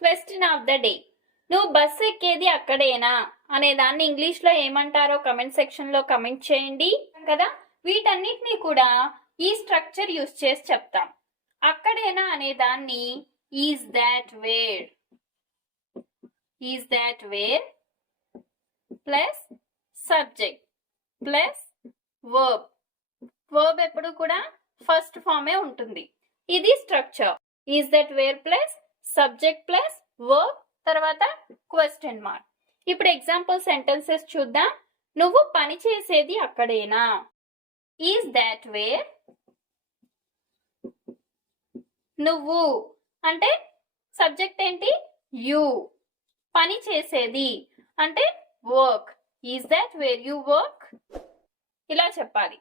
Question of the day. నువ్వు బస్సు ఎక్కేది అక్కడేనా అనే దాన్ని ఇంగ్లీష్ లో ఏమంటారో కమెంట్ సెక్షన్ లో కమెంట్ చేయండి కదా. వీటన్నిటిని కూడా ఈ స్ట్రక్చర్ యూస్ చేసి చెప్తాం. అక్కడేనా అనే దాన్ని is that where, is that where plus subject plus verb. Verb ఎప్పుడు కూడా ఫస్ట్ ఫామే ఉంటుంది. ఇది structure. Is that where plus subject plus verb తర్వాత క్వశ్చన్ మార్క్. ఇప్పుడు ఎగ్జాంపుల్ సెంటెన్సెస్ చూద్దాం. నువ్వు పని చేసేది అక్కడేనా. Is that where. నువ్వు అంటే సబ్జెక్ట్ ఏంటి, యు. పని చేసేది అంటే work. Is that where you work. ఇలా చెప్పాలి.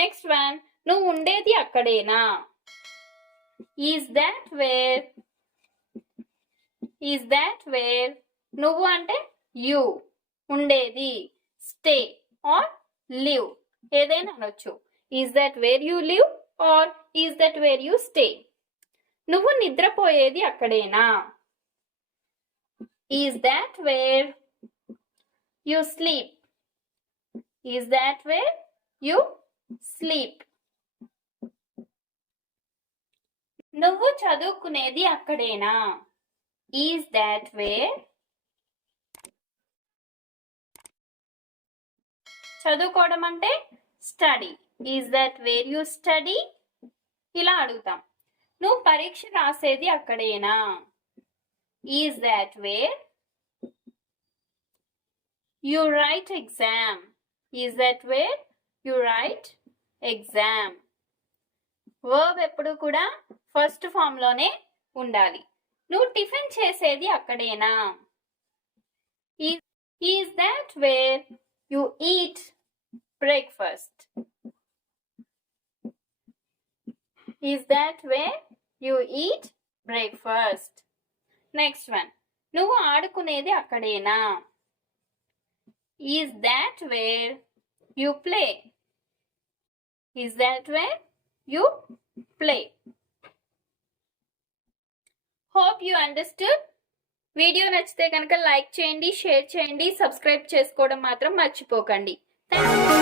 నెక్స్ట్ వన్, నువ్వు ఉండేది అక్కడేనా. Is that where, is that where. నువ్వు అంటే యు, ఉండేది స్టే ఆర్ లివ్ ఏదైనా అనొచ్చు. Is that where you live or is that where you stay. నువ్వు నిద్రపోయేది అక్కడేనా. Is that where you sleep. Is that where you sleep. నువ్వు చదువుకునేది అక్కడేనా. Is that where. చదువుకోవడం అంటే study. Is that where you study. ఇలా అడుగుతాం. నువ్వు పరీక్ష రాసేది అక్కడేనా. Is that where you write exam. Is that where you write exam. Verb ఎప్పుడు కూడా ఫస్ట్ ఫామ్ లోనే ఉండాలి. నువ్వు టిఫిన్ చేసేది అక్కడేనా. Is that where you eat breakfast. Is that where you eat breakfast. Next one, నువ్వు ఆడుకునేది అక్కడేనా. Is that where you play. Is that where you play. Hope you understood. Video నచ్చితే కనుక లైక్ చేయండి, షేర్ చేయండి, సబ్స్క్రైబ్ చేసుకోవడం మాత్రం మర్చిపోకండి. థాంక్స్.